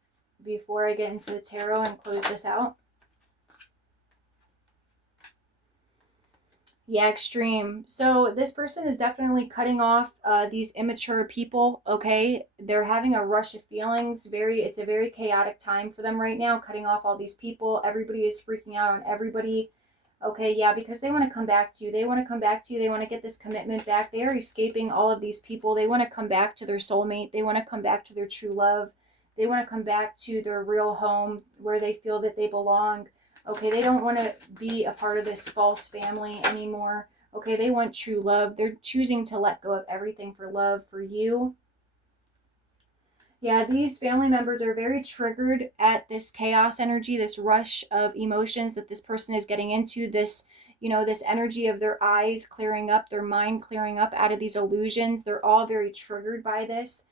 before I get into the tarot and close this out? Yeah, extreme. So this person is definitely cutting off these immature people. Okay, they're having a rush of feelings. It's a very chaotic time for them right now. Cutting off all these people. Everybody is freaking out on everybody. Okay, yeah, because they want to come back to you. They want to come back to you. They want to get this commitment back. They are escaping all of these people. They want to come back to their soulmate. They want to come back to their true love. They want to come back to their real home where they feel that they belong. Okay, they don't want to be a part of this false family anymore. Okay, they want true love. They're choosing to let go of everything for love for you. Yeah, these family members are very triggered at this chaos energy, this rush of emotions that this person is getting into, this, this energy of their eyes clearing up, their mind clearing up out of these illusions. They're all very triggered by this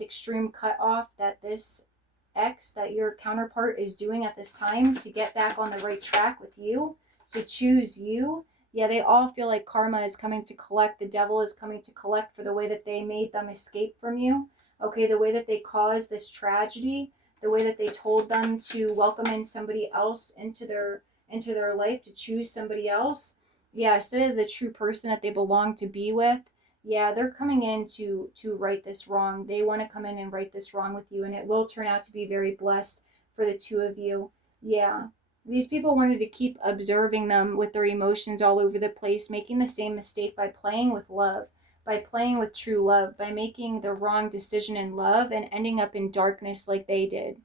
extreme cut off that this ex, that your counterpart is doing at this time to get back on the right track with you, to choose you. Yeah, they all feel like karma is coming to collect, the devil is coming to collect for the way that they made them escape from you. Okay, the way that they caused this tragedy, the way that they told them to welcome in somebody else into their life, to choose somebody else, yeah, instead of the true person that they belong to be with. Yeah, they're coming in to right this wrong. They want to come in and right this wrong with you, and it will turn out to be very blessed for the two of you. Yeah, these people wanted to keep observing them with their emotions all over the place, making the same mistake by playing with love, by playing with true love, by making the wrong decision in love and ending up in darkness like they did.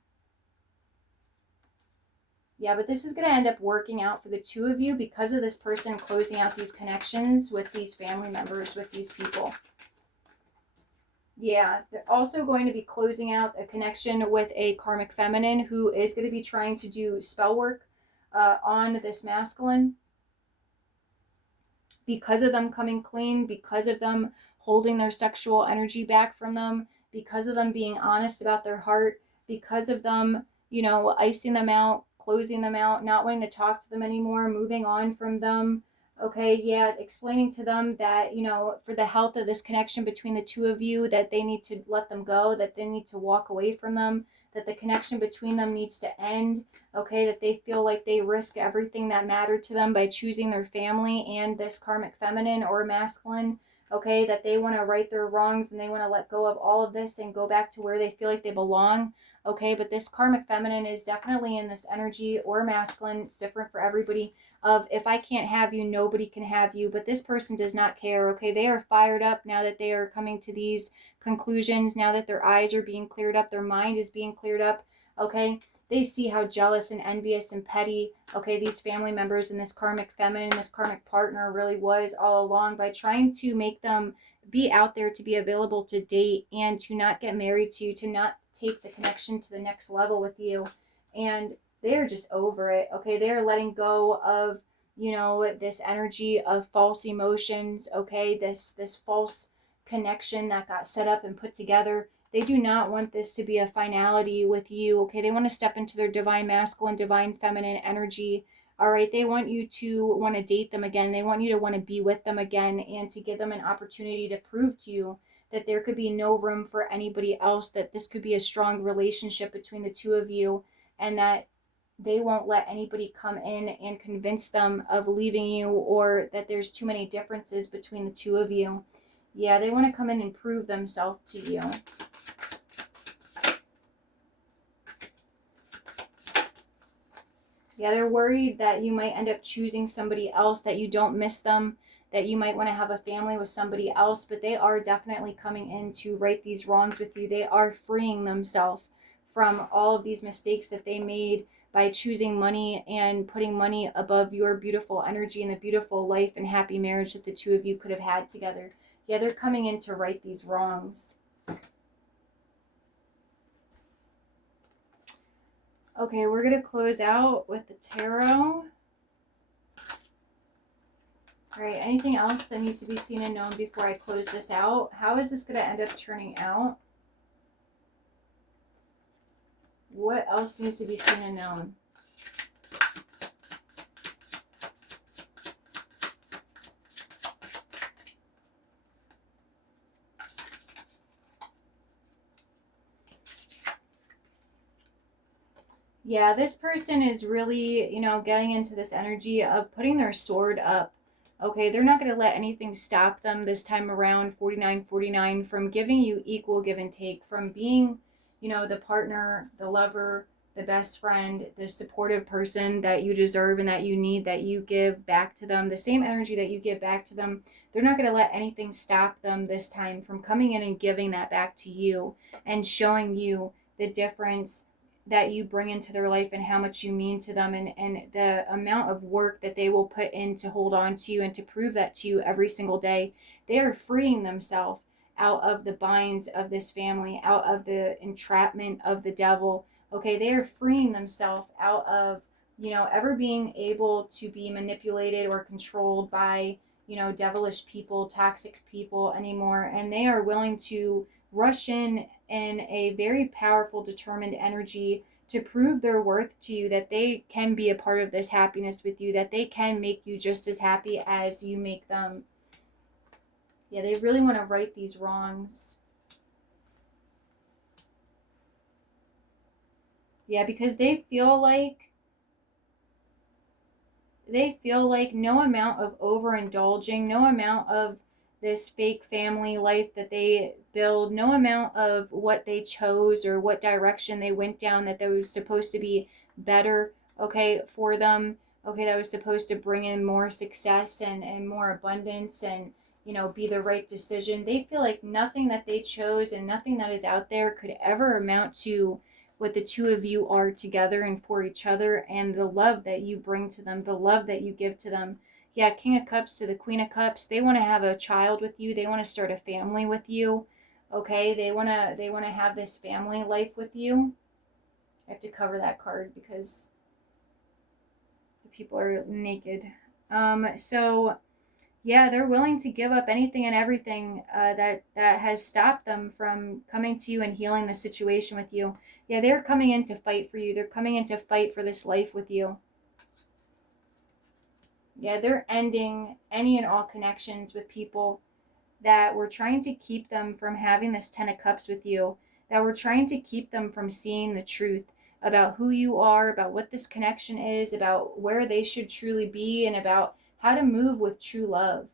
Yeah, but this is going to end up working out for the two of you because of this person closing out these connections with these family members, with these people. Yeah, they're also going to be closing out a connection with a karmic feminine who is going to be trying to do spell work on this masculine, because of them coming clean, because of them holding their sexual energy back from them, because of them being honest about their heart, because of them, icing them out, closing them out, not wanting to talk to them anymore, moving on from them. Okay, yeah, explaining to them that, for the health of this connection between the two of you, that they need to let them go, that they need to walk away from them, that the connection between them needs to end. Okay, that they feel like they risk everything that mattered to them by choosing their family and this karmic feminine or masculine. Okay, that they want to right their wrongs and they want to let go of all of this and go back to where they feel like they belong. Okay, but this karmic feminine is definitely in this energy, or masculine, it's different for everybody, of if I can't have you, nobody can have you. But this person does not care. Okay, they are fired up now that they are coming to these conclusions, now that their eyes are being cleared up, their mind is being cleared up. Okay, they see how jealous and envious and petty, okay, these family members and this karmic feminine, this karmic partner really was all along, by trying to make them be out there, to be available to date and to not get married to you, to not take the connection to the next level with you. And they're just over it. Okay, they're letting go of, this energy of false emotions. Okay, this false connection that got set up and put together. They do not want this to be a finality with you. Okay, they want to step into their divine masculine, divine feminine energy. All right, they want you to want to date them again. They want you to want to be with them again, and to give them an opportunity to prove to you that there could be no room for anybody else, that this could be a strong relationship between the two of you, and that they won't let anybody come in and convince them of leaving you, or that there's too many differences between the two of you. Yeah, they want to come in and prove themselves to you. Yeah, they're worried that you might end up choosing somebody else, that you don't miss them, that you might want to have a family with somebody else, but they are definitely coming in to right these wrongs with you. They are freeing themselves from all of these mistakes that they made by choosing money and putting money above your beautiful energy and the beautiful life and happy marriage that the two of you could have had together. Yeah, they're coming in to right these wrongs. Okay, we're going to close out with the tarot. All right, anything else that needs to be seen and known before I close this out? How is this going to end up turning out? What else needs to be seen and known? Yeah, this person is really, getting into this energy of putting their sword up. Okay, they're not going to let anything stop them this time around, 4949, from giving you equal give and take, from being, the partner, the lover, the best friend, the supportive person that you deserve and that you need, that you give back to them, the same energy that you give back to them. They're not going to let anything stop them this time from coming in and giving that back to you and showing you the difference that you bring into their life and how much you mean to them, and the amount of work that they will put in to hold on to you and to prove that to you every single day. They are freeing themselves out of the binds of this family, out of the entrapment of the devil. Okay, they are freeing themselves out of, ever being able to be manipulated or controlled by, devilish people, toxic people anymore. And they are willing to rush in a very powerful, determined energy to prove their worth to you, that they can be a part of this happiness with you, that they can make you just as happy as you make them. Yeah, they really want to right these wrongs. Yeah, because they feel like no amount of overindulging, no amount of this fake family life that they build, no amount of what they chose or what direction they went down that was supposed to be better, okay, for them, okay, that was supposed to bring in more success and more abundance and, be the right decision. They feel like nothing that they chose and nothing that is out there could ever amount to what the two of you are together and for each other, and the love that you bring to them, the love that you give to them. Yeah, King of Cups to the Queen of Cups. They want to have a child with you. They want to start a family with you. Okay, they want to have this family life with you. I have to cover that card because the people are naked. So yeah, they're willing to give up anything and everything that has stopped them from coming to you and healing the situation with you. Yeah, they're coming in to fight for you. They're coming in to fight for this life with you. Yeah, they're ending any and all connections with people that were trying to keep them from having this 10 of Cups with you, that were trying to keep them from seeing the truth about who you are, about what this connection is, about where they should truly be, and about how to move with true love.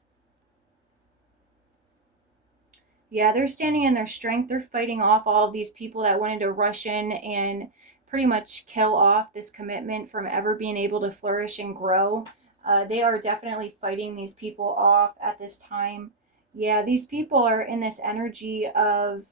Yeah, they're standing in their strength. They're fighting off all of these people that wanted to rush in and pretty much kill off this commitment from ever being able to flourish and grow. They are definitely fighting these people off at this time. Yeah, these people are in this energy of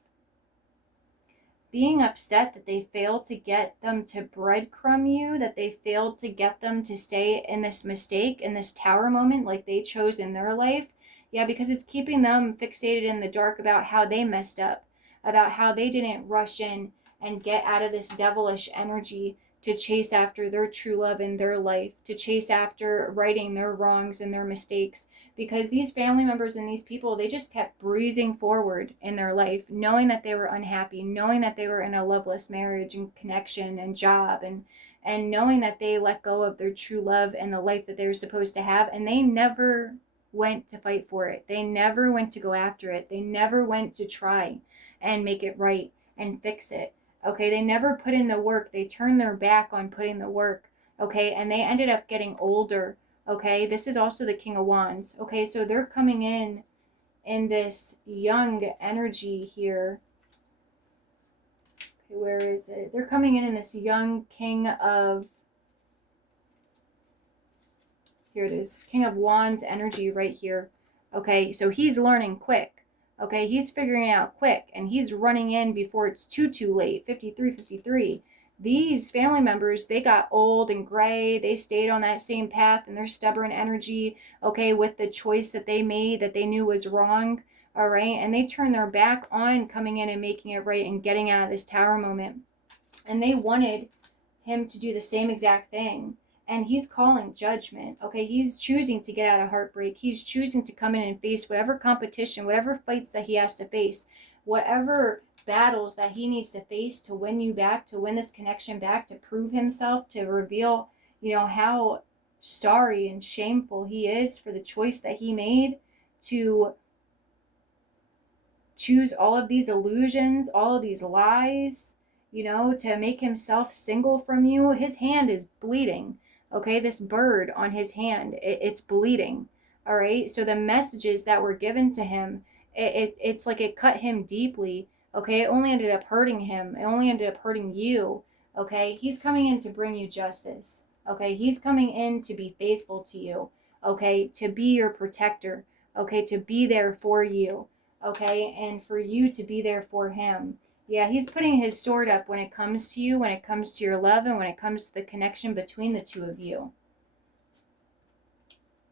being upset that they failed to get them to breadcrumb you, that they failed to get them to stay in this mistake, in this tower moment like they chose in their life. Yeah, because it's keeping them fixated in the dark about how they messed up, about how they didn't rush in and get out of this devilish energy to chase after their true love in their life, to chase after righting their wrongs and their mistakes, because these family members and these people, they just kept breezing forward in their life, knowing that they were unhappy, knowing that they were in a loveless marriage and connection and job, and knowing that they let go of their true love and the life that they were supposed to have, and they never went to fight for it. They never went to go after it. They never went to try and make it right and fix it. Okay, they never put in the work. They turned their back on putting the work. Okay, and they ended up getting older. Okay, this is also the King of Wands. Okay, so they're coming in this young energy here. Okay, where is it? They're coming in this young King of, here it is, King of Wands energy right here. Okay, so he's learning quick. Okay, he's figuring it out quick, and he's running in before it's too late. 53. These family members, they got old and gray. They stayed on that same path and their stubborn energy, okay, with the choice that they made that they knew was wrong. All right, and they turned their back on coming in and making it right and getting out of this tower moment. And they wanted him to do the same exact thing. And he's calling judgment. Okay, he's choosing to get out of heartbreak. He's choosing to come in and face whatever competition, whatever fights that he has to face, whatever battles that he needs to face to win you back, to win this connection back, to prove himself, to reveal, how sorry and shameful he is for the choice that he made to choose all of these illusions, all of these lies, to make himself single from you. His hand is bleeding. Okay, this bird on his hand, it's bleeding. All right. So the messages that were given to him, it's like it cut him deeply. Okay. It only ended up hurting him. It only ended up hurting you. Okay. He's coming in to bring you justice. Okay. He's coming in to be faithful to you. Okay. To be your protector. Okay. To be there for you. Okay. And for you to be there for him. Yeah, he's putting his sword up when it comes to you, when it comes to your love, and when it comes to the connection between the two of you.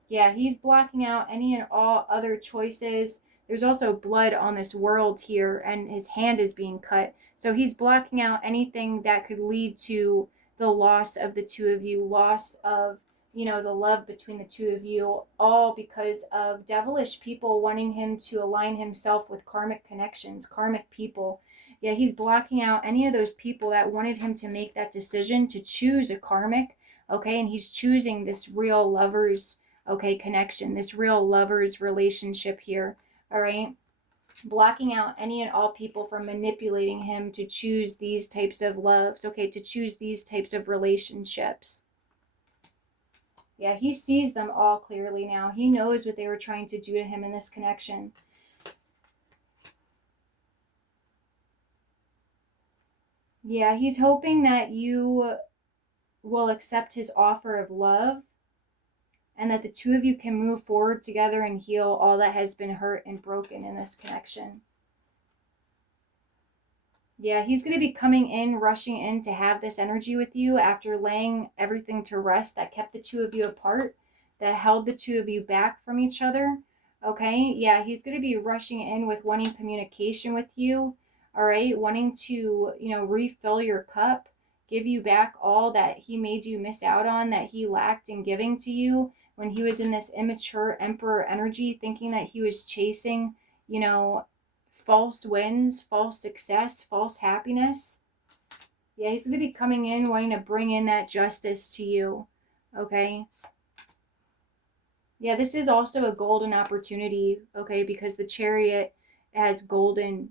Yeah, he's blocking out any and all other choices. There's also blood on this world here, and his hand is being cut. So he's blocking out anything that could lead to the loss of the two of you, loss of, the love between the two of you, all because of devilish people wanting him to align himself with karmic connections, karmic people. Yeah, he's blocking out any of those people that wanted him to make that decision to choose a karmic, okay? And he's choosing this real lovers, okay, connection, this real lovers relationship here, all right? Blocking out any and all people from manipulating him to choose these types of loves, okay, to choose these types of relationships. Yeah, he sees them all clearly now. He knows what they were trying to do to him in this connection. Yeah, he's hoping that you will accept his offer of love and that the two of you can move forward together and heal all that has been hurt and broken in this connection. Yeah, he's going to be coming in, rushing in to have this energy with you after laying everything to rest that kept the two of you apart, that held the two of you back from each other. Okay, yeah, he's going to be rushing in with wanting communication with you. All right, wanting to, refill your cup, give you back all that he made you miss out on, that he lacked in giving to you when he was in this immature emperor energy, thinking that he was chasing, you know, false wins, false success, false happiness. Yeah, he's going to be coming in wanting to bring in that justice to you. Okay. Yeah, this is also a golden opportunity, okay, because the chariot has golden,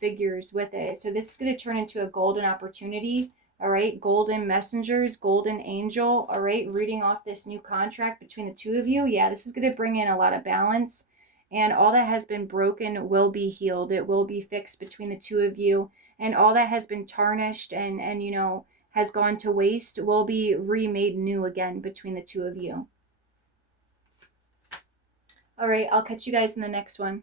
figures with it. So this is going to turn into a golden opportunity. All right, golden messengers, golden angel. All right, reading off this new contract between the two of you. Yeah, this is going to bring in a lot of balance, and all that has been broken will be healed. It will be fixed between the two of you, and all that has been tarnished and has gone to waste will be remade new again between the two of you. All right, I'll catch you guys in the next one.